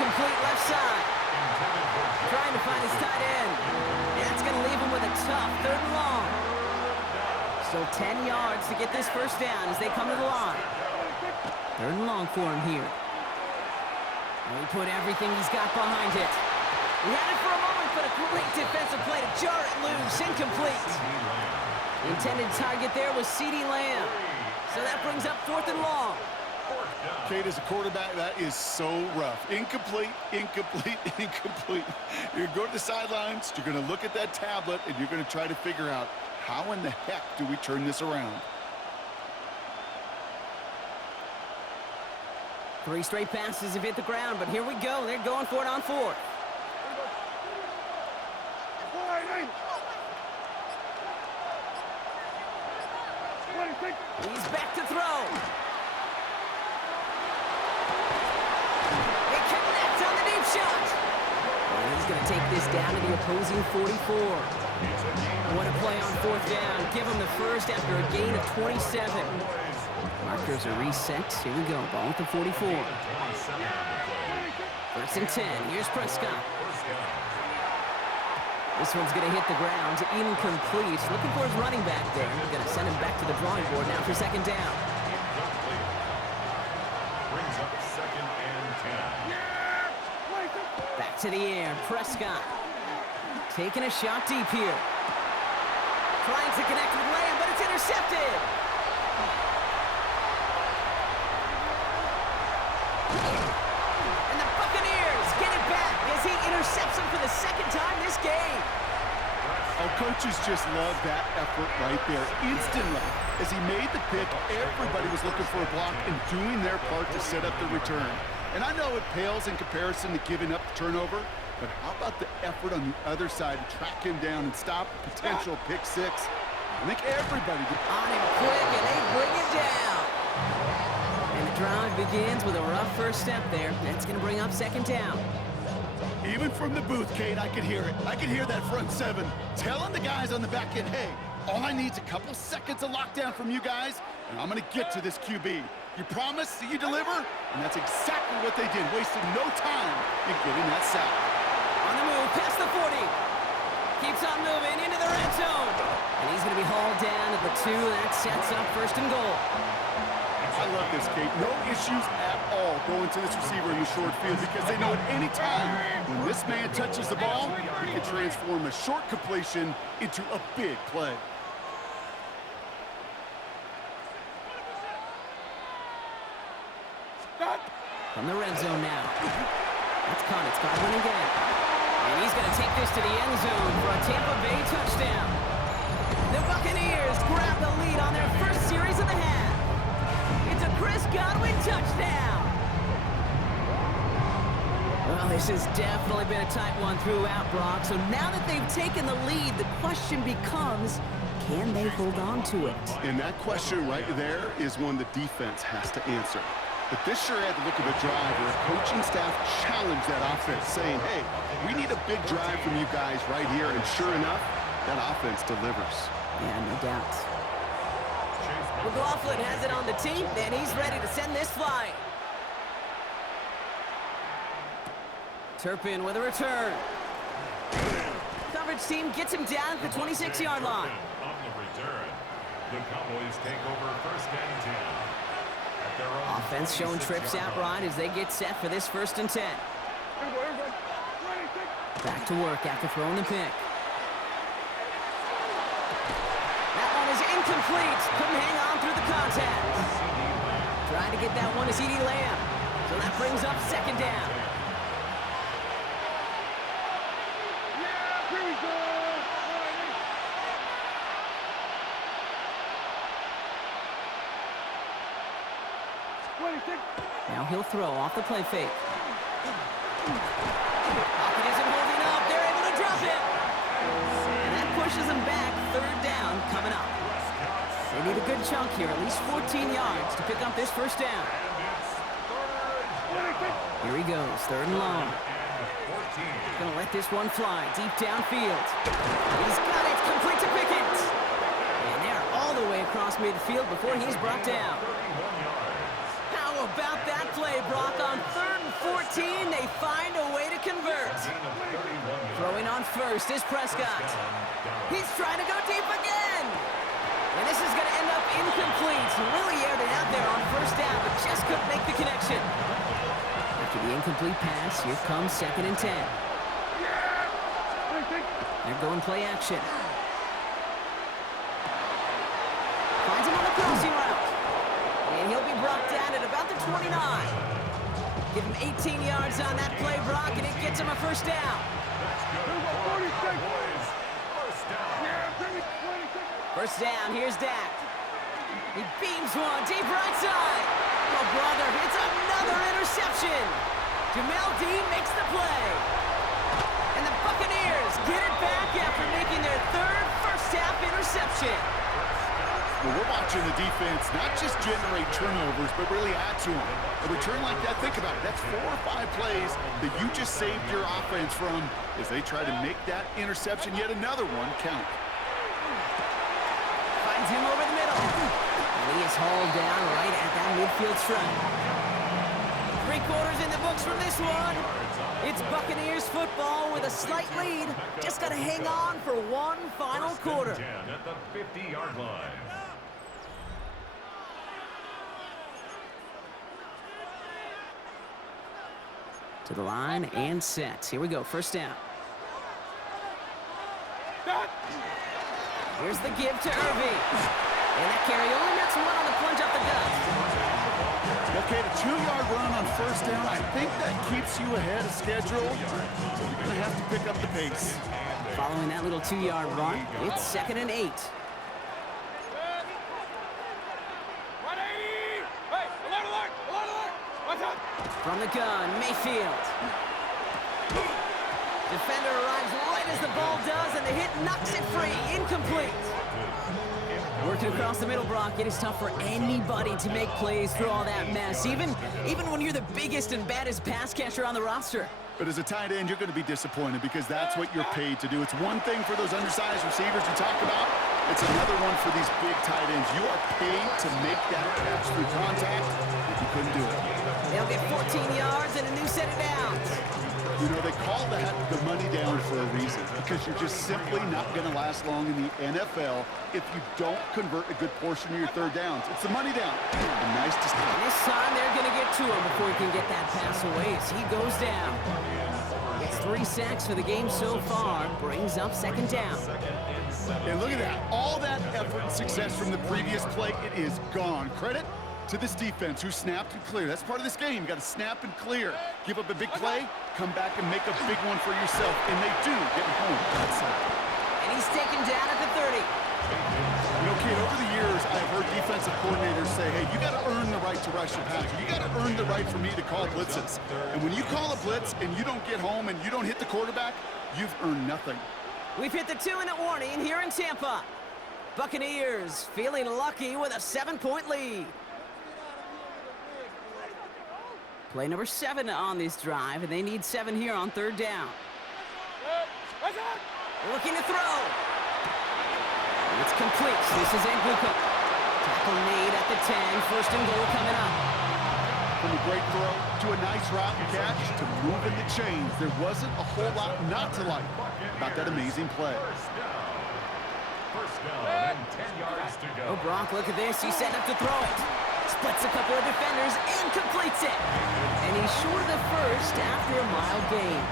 Incomplete left side. Trying to find his tight end. That's going to leave him with a tough 3rd and long. Still 10 yards to get this first down as they come to the line. 3rd and long for him here. And he put everything he's got behind it. He had it for a moment, but a great defensive play to jar it loose. Incomplete. The intended target there was CeeDee Lamb. So that brings up 4th and long. Kate, as a quarterback, that is so rough. Incomplete, incomplete, incomplete. You're going to go to the sidelines, you're going to look at that tablet, and you're going to try to figure out how in the heck do we turn this around. 3 straight passes have hit the ground, but here we go. They're going for it on 4th. He's back to throw. He connects on the deep shot. And he's going to take this down to the opposing 44. What a play on 4th down. Give him the first after a gain of 27. Markers are reset. Here we go. Ball at the 44. 1st and 10. Here's Prescott. This one's going to hit the ground. Incomplete. Looking for his running back there. We're going to send him back to the drawing board now for 2nd down. Brings up 2nd and 10. Back to the air. Prescott. Taking a shot deep here. Trying to connect with Lamb, but it's intercepted. And the Buccaneers get it back as he intercepts him for the 2nd time this game. Our coaches just love that effort right there. Instantly, as he made the pick, everybody was looking for a block and doing their part to set up the return. And I know it pales in comparison to giving up the turnover, but how about the effort on the other side to track him down and stop a potential pick 6? I think everybody did. On him quick, and they bring it down. And the drive begins with a rough first step there. That's going to bring up 2nd down. Even from the booth, Kate, I could hear it. I could hear that front 7 telling the guys on the back end, hey, all I need is a couple seconds of lockdown from you guys, and I'm going to get to this QB. You promise that you deliver? And that's exactly what they did, wasting no time in getting that sack. On the move, past the 40. Keeps on moving into the red zone. And he's going to be hauled down at the 2. That sets up 1st and goal. I love this, Kate. No issues at all going to this receiver in the short field because they know at any time when this man touches the ball, he can transform a short completion into a big play. From the red zone now. That's caught. It's Godwin again. And he's going to take this to the end zone for a Tampa Bay touchdown. The Buccaneers grab the lead on their first series of the half. It's a Chris Godwin touchdown. Well, this has definitely been a tight one throughout, Brock. So now that they've taken the lead, the question becomes, can they hold on to it? And that question right there is one the defense has to answer. But this sure had to look at a drive where a coaching staff challenged that offense, saying, hey, we need a big drive from you guys right here. And sure enough, that offense delivers. Yeah, no doubt. McLaughlin has it on the team, and he's ready to send this flying. Turpin with a return. Coverage team gets him down at the 26-yard line. On the return, the Cowboys take over 1st and 10. Offense showing trips out right as they get set for this 1st and 10. Back to work after throwing the pick. That one is incomplete. Couldn't hang on through the contact. Trying to get that one to CeeDee Lamb. So that brings up 2nd down. Now he'll throw off the play fake. Pocket isn't holding up. They're able to drop it. And that pushes them back. 3rd down coming up. They need a good chunk here, at least 14 yards to pick up this 1st down. Here he goes, 3rd and long. Gonna let this one fly deep downfield. He's got it, complete to Pickett. And they're all the way across midfield before he's brought down. How about that play, Brock? On 3rd and 14, they find first is Prescott. He's trying to go deep again. And this is going to end up incomplete. Really aired it out there on first down, but just couldn't make the connection. After the incomplete pass, here comes 2nd and 10. They're going play action. Finds him on the crossing route. And he'll be brought down at about the 29. Give him 18 yards on that play, Brock, and it gets him a first down. First down, here's Dak. He beams one, deep right side. Oh, brother, it's another interception. Jamel Dean makes the play. And the Buccaneers get it back after making their 3rd first-half interception. Well, we're watching the defense not just generate turnovers, but really add to them. A return like that, think about it. That's 4 or 5 plays that you just saved your offense from as they try to make that interception, yet another one, count. Finds him over the middle. And he is hauled down right at that midfield stripe. 3 quarters in the books from this one. It's Buccaneers football with a slight lead. Just got to hang on for one final quarter. 10 at the 50-yard line. To the line and set. Here we go, first down. Here's the give to Irving. And that carry only nets one on the plunge up the gut. Okay, the 2-yard run on first down, I think that keeps you ahead of schedule. You're going to have to pick up the pace. Following that little 2-yard run, it's 2nd and 8. From the gun, Mayfield. Defender arrives right as the ball does, and the hit knocks it free. Incomplete. Working across the middle, Brock, it is tough for anybody to make plays through all that mess, even when you're the biggest and baddest pass catcher on the roster. But as a tight end, you're going to be disappointed because that's what you're paid to do. It's one thing for those undersized receivers you talk about. It's another one for these big tight ends. You are paid to make that catch through contact. If you couldn't do it. They'll get 14 yards and a new set of downs. You know, they call that the money down for a reason because you're just simply not going to last long in the NFL if you don't convert a good portion of your 3rd downs. It's the money down. And nice to see. And this time they're going to get to him before he can get that pass away as he goes down. It's 3 sacks for the game so far. Brings up 2nd down. And look at that. All that effort and success from the previous play, it is gone. Credit to this defense who snapped and cleared. That's part of this game. You got to snap and clear. Give up a big play, come back and make a big one for yourself. And they do get home outside. And he's taken down at the 30. You know, kid, over the years, I've heard defensive coordinators say, hey, you got to earn the right to rush your passer. You got to earn the right for me to call blitzes. And when you call a blitz and you don't get home and you don't hit the quarterback, you've earned nothing. We've hit the 2-minute warning here in Tampa. Buccaneers feeling lucky with a 7-point lead. Play number 7 on this drive, and they need 7 here on 3rd down. Looking to throw. It's complete. This is Angluka. Tackle made at the 10. 1st and goal coming up. From a great throw to a nice route and catch to moving the chains. There wasn't a whole lot not to like about that amazing play. First down and 10 yards to go. Oh, Brock, look at this. He's set up to throw it. Splits a couple of defenders and completes it. And he's short of the first after a mild gain.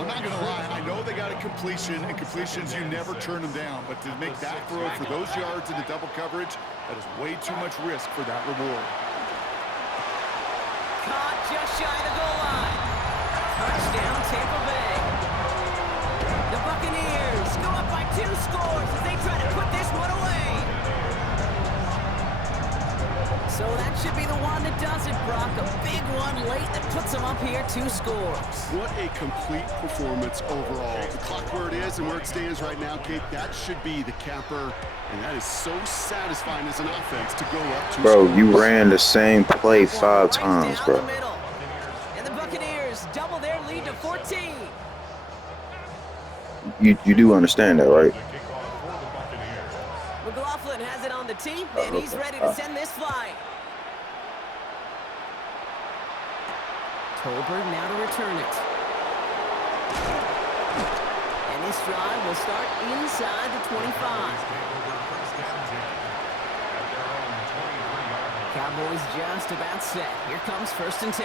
I'm not going to lie. I know they got a completion, and completions, you never turn them down. But to make that throw for those yards in the double coverage, that is way too much risk for that reward. Caught just shy of the goal line. Touchdown, Tampa Bay. The Buccaneers go up by 2 scores as they try to put this one away. So that should be the one that does it, Brock. A big one late that puts them up here 2 scores. What a complete performance overall. The clock where it is and where it stands right now, Kate, that should be the capper. And that is so satisfying as an offense to go up 2 Bro, scores. you ran the same play 5 times, bro. And the Buccaneers double their lead to 14. You do understand that, right? McLaughlin has it on the tee, and he's ready to send this flying. Tolbert now to return it. And this drive will start inside the 25. Cowboys just about set. Here comes 1st and 10.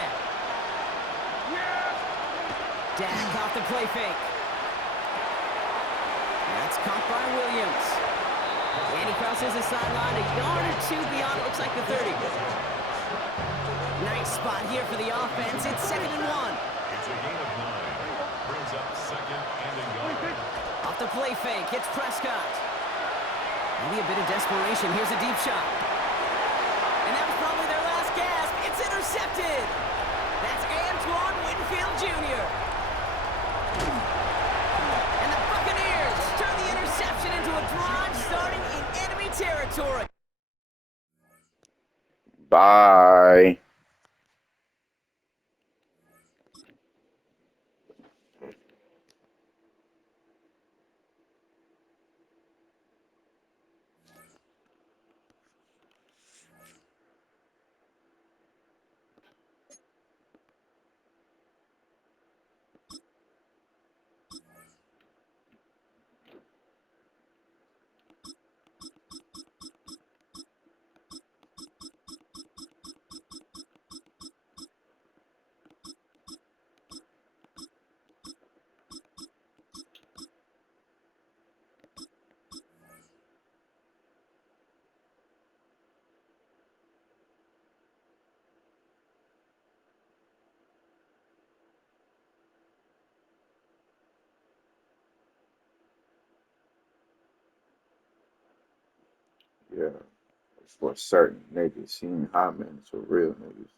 Dak off the play fake. That's caught by Williams. And he crosses the sideline a yard or two beyond, it looks like the 30. Nice spot here for the offense. It's 2nd and 1. It's a gain of 9. Brings up 2nd and a yard. Off the play fake, hits Prescott. Maybe a bit of desperation. Here's a deep shot. And that was probably their last gasp. It's intercepted. That's Antoine Winfield Jr. And the Buccaneers turn the interception into a drive starting in enemy territory. Bye. Yeah, for certain niggas. Seen hot minutes for real niggas.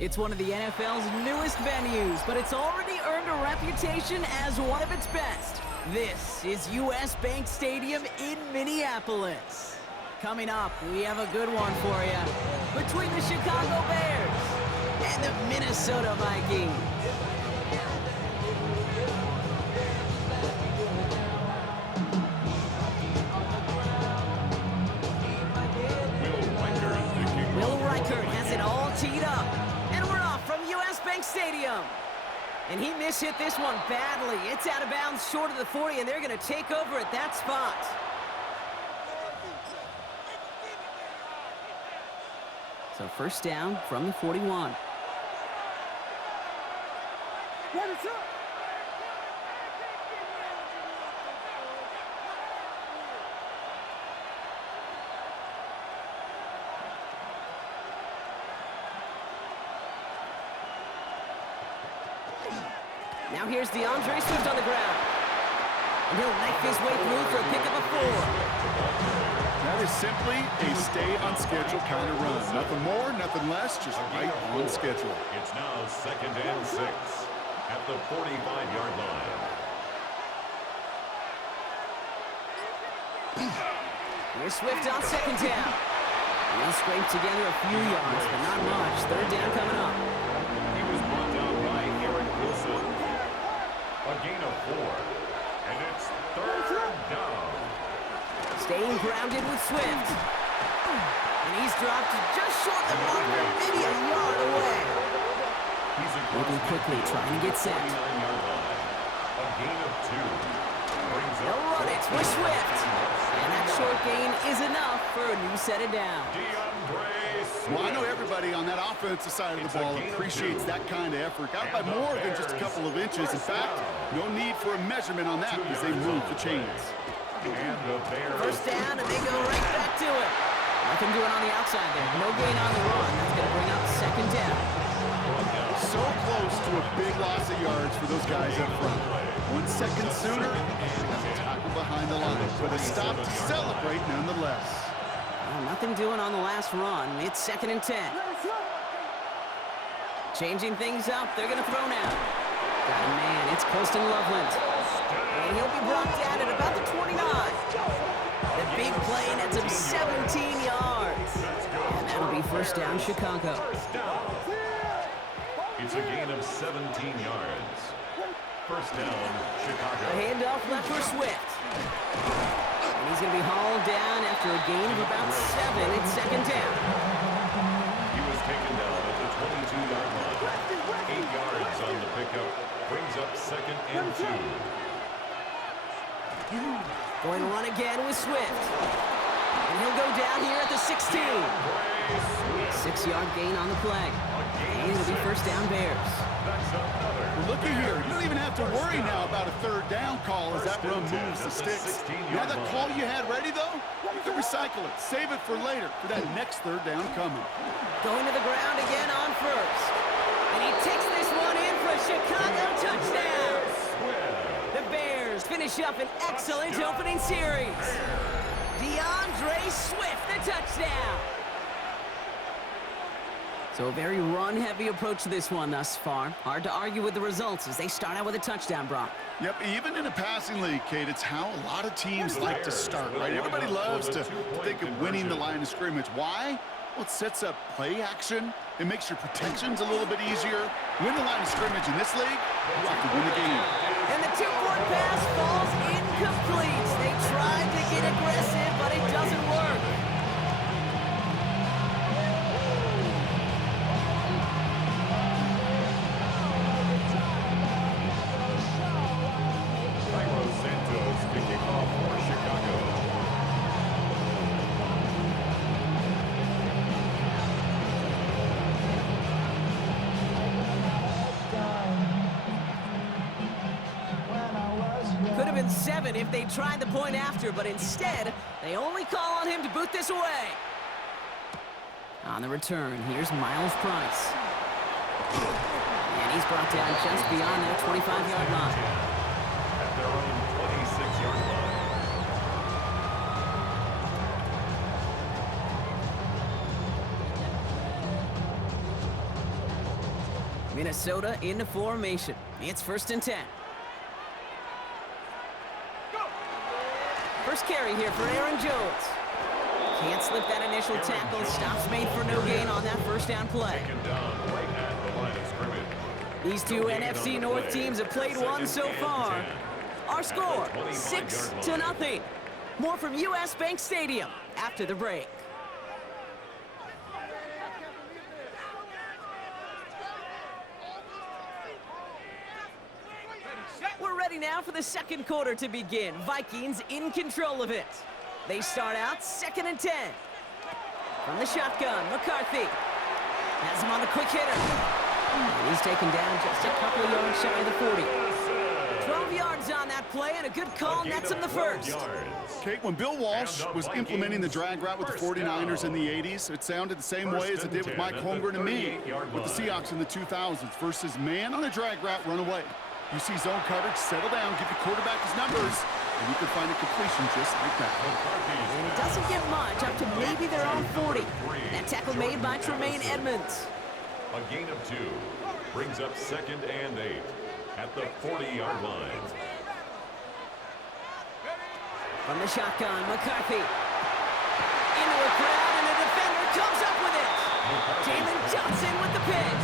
It's one of the NFL's newest venues, but it's already earned a reputation as one of its best. This is US Bank Stadium in Minneapolis. Coming up, we have a good one for you. Between the Chicago Bears and the Minnesota Vikings. Will Reichert has it all teed up. And we're off from US Bank Stadium. And he mishit this one badly. It's out of bounds short of the 40, and they're going to take over at that spot. So 1st down from the 41. Now here's DeAndre Swift on the ground. And he'll knife his way through for a pickup of 4. That is simply a stay-on-schedule kind of run. Nothing more, nothing less, just right on schedule. It's now 2nd and 6 at the 45-yard line. Here's Swift on 2nd down. He'll scrape together a few yards, but not much. 3rd down coming up. He was brought down by Eric Wilson. A gain of 4. And it's 3rd down. Staying grounded with Swift. And he's dropped just short of the marker, maybe a yard away. Moving quickly, trying to get set. A gain of 2. They'll run it with Swift. And that short gain is enough for a new set of downs. Well, I know everybody on that offensive side of the ball appreciates that kind of effort. Got by more than just a couple of inches. In fact, no need for a measurement on that as they move the chains. 1st down, and they go right back to it. Nothing doing on the outside there. No gain on the run. That's going to bring up 2nd down. So close to a big loss of yards for those guys up front. 1 second sooner, and a tackle behind the line. But a stop to celebrate nonetheless. Well, nothing doing on the last run. It's 2nd and 10. Changing things up. They're going to throw now. Got a man. It's Colston Loveland. And he'll be brought down at about the 29. The big play nets him 17 yards. And that'll be first down, Chicago. It's a gain of 17 yards. First down, Chicago. A handoff left for Swift. And he's going to be hauled down after a gain of about 7. It's second down. He was taken down at the 22-yard line. 8 yards on the pickup. Brings up second and 2. Going to run again with Swift. And he'll go down here at the 16. 6-yard gain on the play. And it'll be first down Bears. Well, looky here. You don't even have to worry now about a third down call as that run moves the sticks. You have that call you had ready, though? You can recycle it. Save it for later for that next third down coming. Going to the ground again on first. And he takes this one in for a Chicago touchdown. The Bears finish up an excellent opening series. DeAndre Swift, the touchdown. So a very run-heavy approach to this one thus far. Hard to argue with the results as they start out with a touchdown, Brock. Yep, even in a passing league, Kate, it's how a lot of teams like to start, right? Everybody loves to think of winning the line of scrimmage. Why? Well, it sets up play action. It makes your protections a little bit easier. Win the line of scrimmage in this league, you have to win the game. And the two-point pass falls incomplete. They tried to get aggressive, but it doesn't work. Could have been 7 if they tried the point after, but instead, they only call on him to boot this away. On the return, here's Miles Price. And he's brought down just beyond their 25-yard line. At their own 26-yard line. Minnesota into formation. It's first and 10. First carry here for Aaron Jones. Can't slip that initial tackle. Stops made for no gain on that first down play. These two NFC North teams have played one so far. Our score, 6-0. More from US Bank Stadium after the break. We're ready now for the second quarter to begin. Vikings in control of it. They start out second and 10. From the shotgun, McCarthy has him on the quick hitter. And he's taken down just a couple of yards shy of the 40. 12 yards on that play, and a good call nets him the first. Kate, when Bill Walsh was implementing the drag route with the 49ers in the 80s, it sounded the same way as it did with Mike Holmgren and me with the Seahawks in the 2000s versus man on a drag route, run away. You see zone coverage, settle down, give the quarterback his numbers, and you can find a completion just like that. And it doesn't get much, up to maybe their own 40. That tackle made by Tremaine Edmonds. A gain of 2 brings up second and 8 at the 40-yard line. From the shotgun, McCarthy. Into a crowd, and a defender comes up with it. Jalen Johnson with the pick.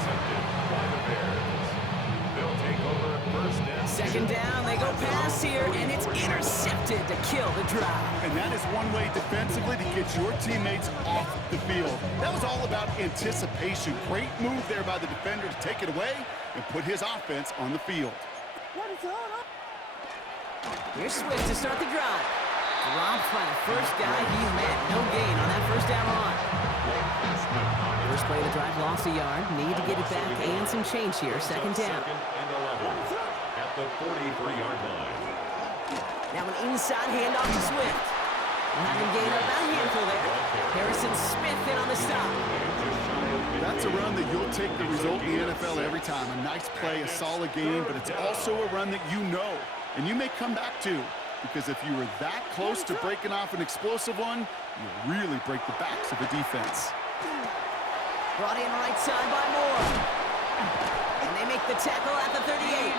Second down, they go pass here, and it's intercepted to kill the drive. And that is one way defensively to get your teammates off the field. That was all about anticipation. Great move there by the defender to take it away and put his offense on the field. Here's Swift to start the drive. Dropped by the first guy he met. No gain on that first down run. First play of the drive, lost a yard. Need to get it back and some change here. Second down. At the 43-yard line. Now an inside handoff to Swift. We'll have him gain about a handful there. Harrison Smith in on the stop. That's a run that you'll take the result in the NFL every time. A nice play, a solid game, but it's also a run that you know and you may come back to, because if you were that close to breaking off an explosive one, you really break the backs of the defense. Brought in right side by Moore. And they make the tackle at the 38.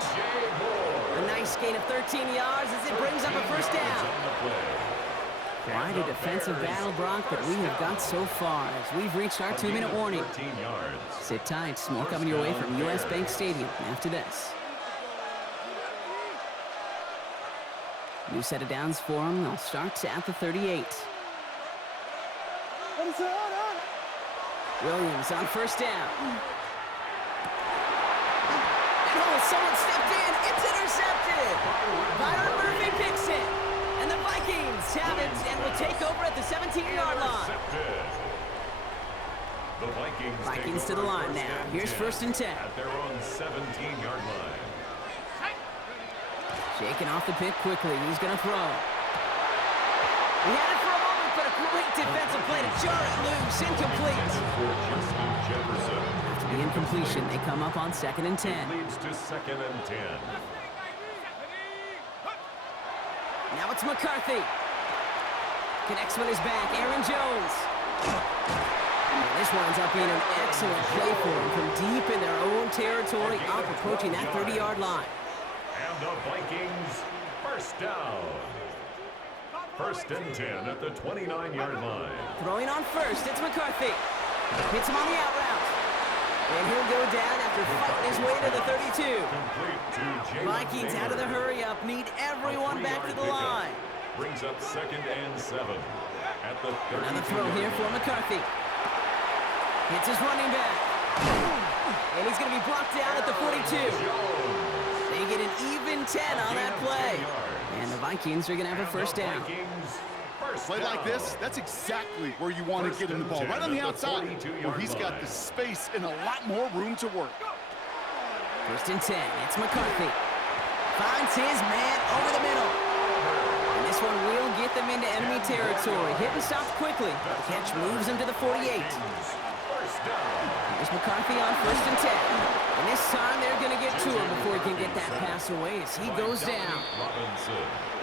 A nice gain of 13 yards as it brings up a first down. Quite a defensive battle, Brock, that we have got so far as we've reached our 2-minute warning. Sit tight. More coming your way from U.S. Bank Stadium after this. New set of downs for them. They'll start at the 38. Williams on first down. And someone stepped in. It's intercepted. Byron Murphy picks it. And the Vikings have it and will take over at the 17-yard line. The Vikings to the line now. Here's first and 10. At their own 17-yard line. Shaking off the pick quickly. He's going to throw. He had it for a moment, but a great defensive play to jar it loose. Incomplete. After the incompletion, they come up on 2nd and 10. Leads to 2nd and 10. Now it's McCarthy. Connects with his back. Aaron Jones. And this winds up being an excellent play for him from deep in their own territory, up approaching that 30-yard line. And the Vikings first down. 1st and 10 at the 29-yard line. Throwing on first, it's McCarthy. Hits him on the out route. And he'll go down after fighting his way to the 32. Vikings out of the hurry up, need everyone back to the line. Brings up 2nd and 7 at the 32. Another throw here for McCarthy. Hits his running back. And he's going to be brought down at the 42. They get an even 10 on that play. And the Vikings are going to have a first down. Play like this, that's exactly where you want to get him the ball. Right on the outside, where he's got the space and a lot more room to work. 1st and 10, it's McCarthy. Finds his man over the middle. And this one will get them into enemy territory. Hit and stops quickly. The catch moves him to the 48. Here's McCarthy on 1st and 10. And this time they're going to get to him before he can get that pass away as he goes down.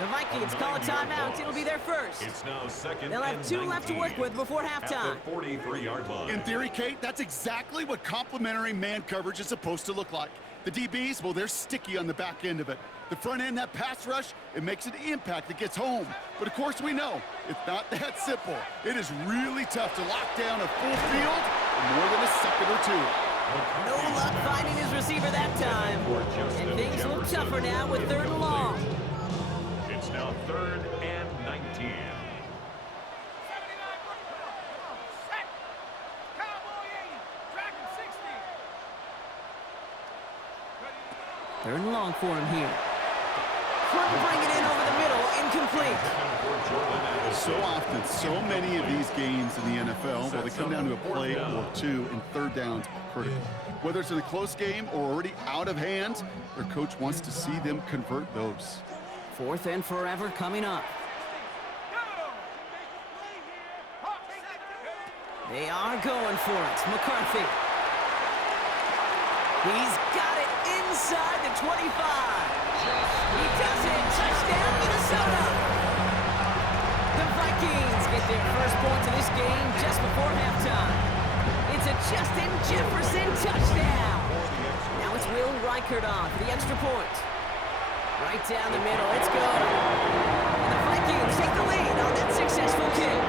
The Vikings call a timeout. It'll be their first. It's now 2nd. They'll have 2 left to work with before halftime. At the 43-yard line. In theory, Kate, that's exactly what complementary man coverage is supposed to look like. The DBs, well, they're sticky on the back end of it. The front end, that pass rush, it makes an impact that gets home. But of course we know, it's not that simple. It is really tough to lock down a full field in more than a second or two. No luck finding his receiver that time. And things look tougher now with 3rd and long. It's now 3rd and 19. Third and long for him here. Couldn't bring it in over the middle. Incomplete. So often, so many of these games in the NFL, well, they come down to a play or two, and 3rd downs are critical. Whether it's in a close game or already out of hand, their coach wants to see them convert those. 4th and forever coming up. They are going for it. McCarthy. He's got it inside the 25. He does it. Touchdown, Minnesota. The Vikings get their first points of this game just before halftime. It's a Justin Jefferson touchdown. Now it's Will Reichert on for the extra point. Right down the middle. It's good. And the Vikings take the lead on that successful kick.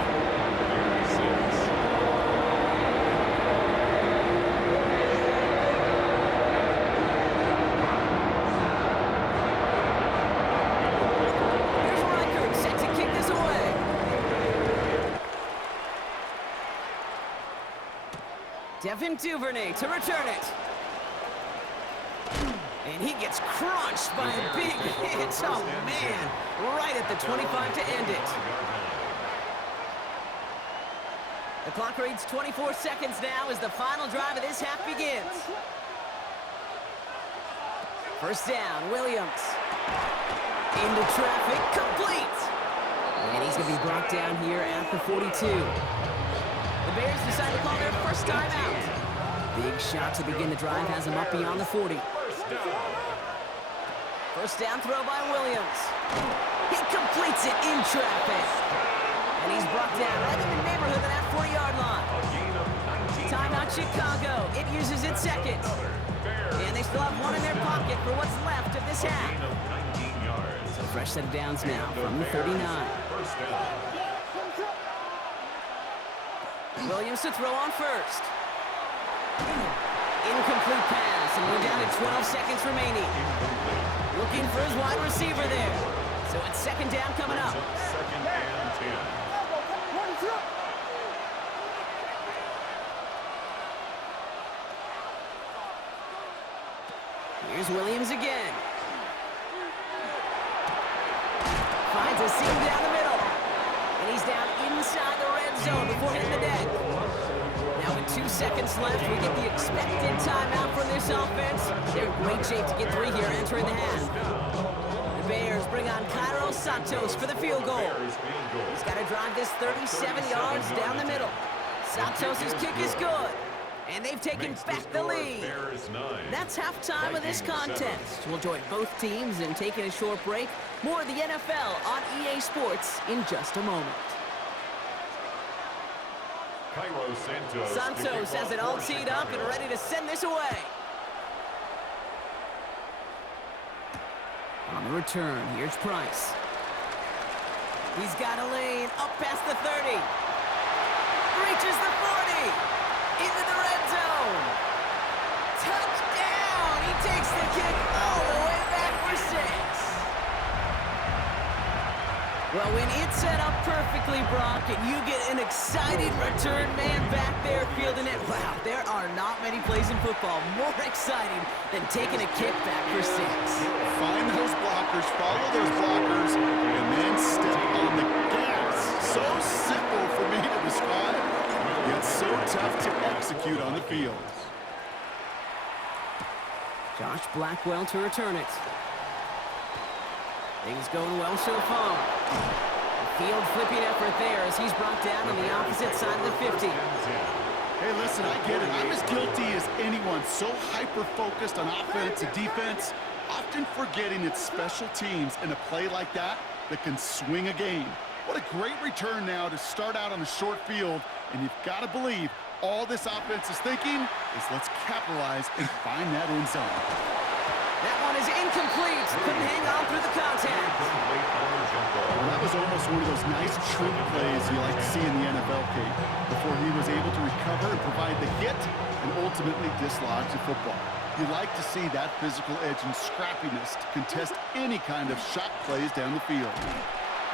Devin Duvernay to return it. And he gets crunched by a big hit. Oh, man. Right at the 25 to end it. The clock reads 24 seconds now as the final drive of this half begins. First down, Williams. Into traffic, complete. And he's going to be brought down here at the 42. The Bears decide to call their first time out. Big shot to begin the drive has him up beyond the 40. First down throw by Williams. He completes it in traffic. And he's brought down right in the neighborhood of that 40-yard line. Timeout Chicago, it uses its second. And they still have one in their pocket for what's left of this half. So fresh set of downs now from the 39. Williams to throw on first. Incomplete pass, and we're down to 12 seconds remaining. Looking for his wide receiver there. So it's second down coming up. Second and 10. Here's Williams again. Finds a seam down the middle. And he's down inside the red zone before hitting the deck. Now with 2 seconds left, we get the expected timeout from this offense. They're in great shape to get 3 here entering the half. The Bears bring on Cairo Santos for the field goal. He's got to drive this 37 yards down the middle. Santos' kick is good. And they've taken back the lead. That's halftime of this contest. We'll join both teams in taking a short break. More of the NFL on EA Sports in just a moment. Santos has it all teed up and ready to send this away. On the return, here's Price. He's got a lane up past the 30. Reaches the 40. Into the red zone. Touchdown! He takes the kick all the way back for 6. Well, when it's set up perfectly, Brock, and you get an excited return man back there fielding it, wow, there are not many plays in football more exciting than taking a kick back for 6. Find those blockers, follow those blockers, and then step on the gas. So simple for me to describe, yet so tough to execute on the field. Josh Blackwell to return it. Things going well so far. The field flipping effort there as he's brought down on the opposite side of the 50. Hey, listen, I get it. I'm as guilty as anyone. So hyper-focused on offense and defense, often forgetting it's special teams in a play like that can swing a game. What a great return now to start out on a short field, and you've got to believe all this offense is thinking is let's capitalize and find that end zone. That one is incomplete. Couldn't hang on through the contact. Well, that was almost one of those nice trick plays you like to see in the NFL, Kate, before he was able to recover and provide the hit and ultimately dislodge the football. You like to see that physical edge and scrappiness to contest any kind of shot plays down the field.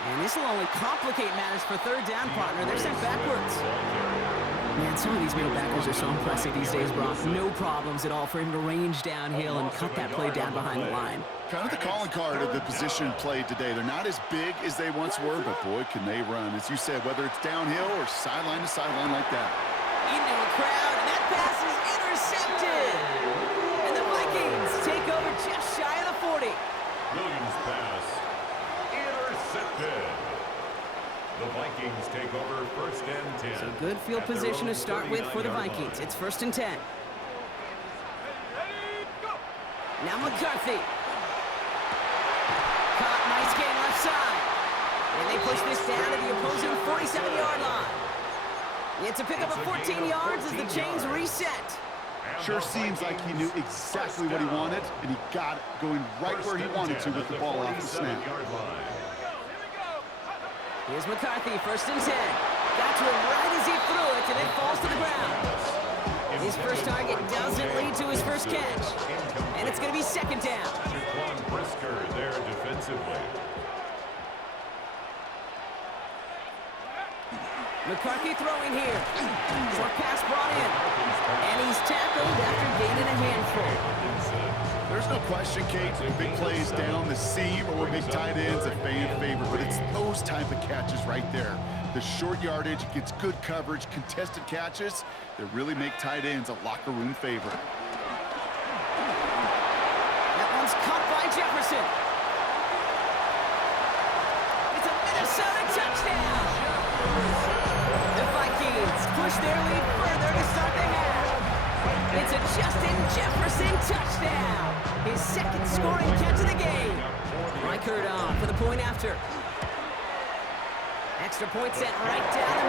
And this will only complicate matters for third down, partner. They're sent backwards. Man, some of these middle backers are so impressive these days, Brock. No problems at all for him to range downhill and cut that play down behind the line. Kind of the calling card of the position played today. They're not as big as they once were, but boy, can they run. As you said, whether it's downhill or sideline to sideline like that. Into a crowd, and that pass is intercepted. And the Vikings take over just shy of the 40. Williams pass intercepted. The Vikings take over first and 10. So good field position to start with for the Vikings. It's first and 10. Now McCarthy. Caught, nice game left side. And they push this down to the opposing 47-yard line. It's a pickup of 14 yards as the chains reset. Sure seems like he knew exactly what he wanted, and he got it going right where he wanted to with the ball off the snap. Here's McCarthy, first and 10. Got to him right as he threw it, and it falls to the ground. His first target doesn't lead to his first catch. And it's going to be second down. Brisker there defensively. McCarthy throwing here. Short pass brought in. And he's tackled after gaining a handful. There's no question, Kate, big plays down the seam or big tight ends a fan favorite, but it's those type of catches right there. The short yardage gets good coverage, contested catches that really make tight ends a locker room favorite. That one's caught by Jefferson. It's a Minnesota touchdown. The Vikings push their lead further to start the half. It's a Justin Jefferson touchdown. His second scoring catch of the game. Reichert on for the point after. Extra point set right down the middle.